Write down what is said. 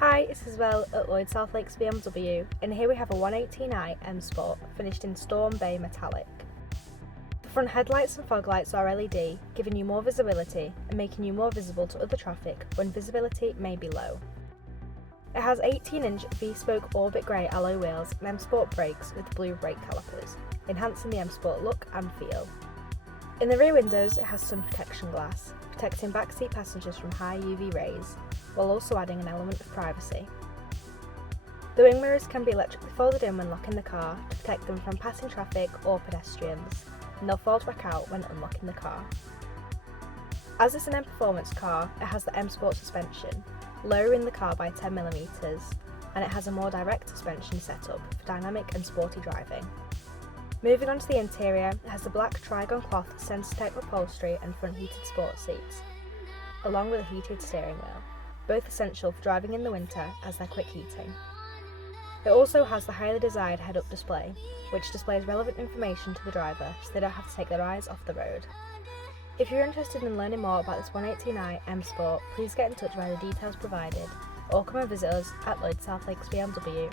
Hi, it's Isabel at Lloyd South Lakes BMW, and here we have a 118i M Sport finished in Storm Bay Metallic. The front headlights and fog lights are LED, giving you more visibility and making you more visible to other traffic when visibility may be low. It has 18-inch V-spoke Orbit Grey alloy wheels and M Sport brakes with blue brake calipers, enhancing the M Sport look and feel. In the rear windows it has sun protection glass, protecting backseat passengers from high UV rays, while also adding an element of privacy. The wing mirrors can be electrically folded in when locking the car to protect them from passing traffic or pedestrians, and they'll fold back out when unlocking the car. As it's an M Performance car, it has the M Sport suspension, lowering the car by 10mm, and it has a more direct suspension setup for dynamic and sporty driving. Moving on to the interior, it has the Black Trigon Cloth Sensatec upholstery and front heated sports seats, along with a heated steering wheel, both essential for driving in the winter as they're quick heating. It also has the highly desired head-up display, which displays relevant information to the driver so they don't have to take their eyes off the road. If you're interested in learning more about this 118i M Sport, please get in touch via the details provided, or come and visit us at Lloyd South Lakes BMW.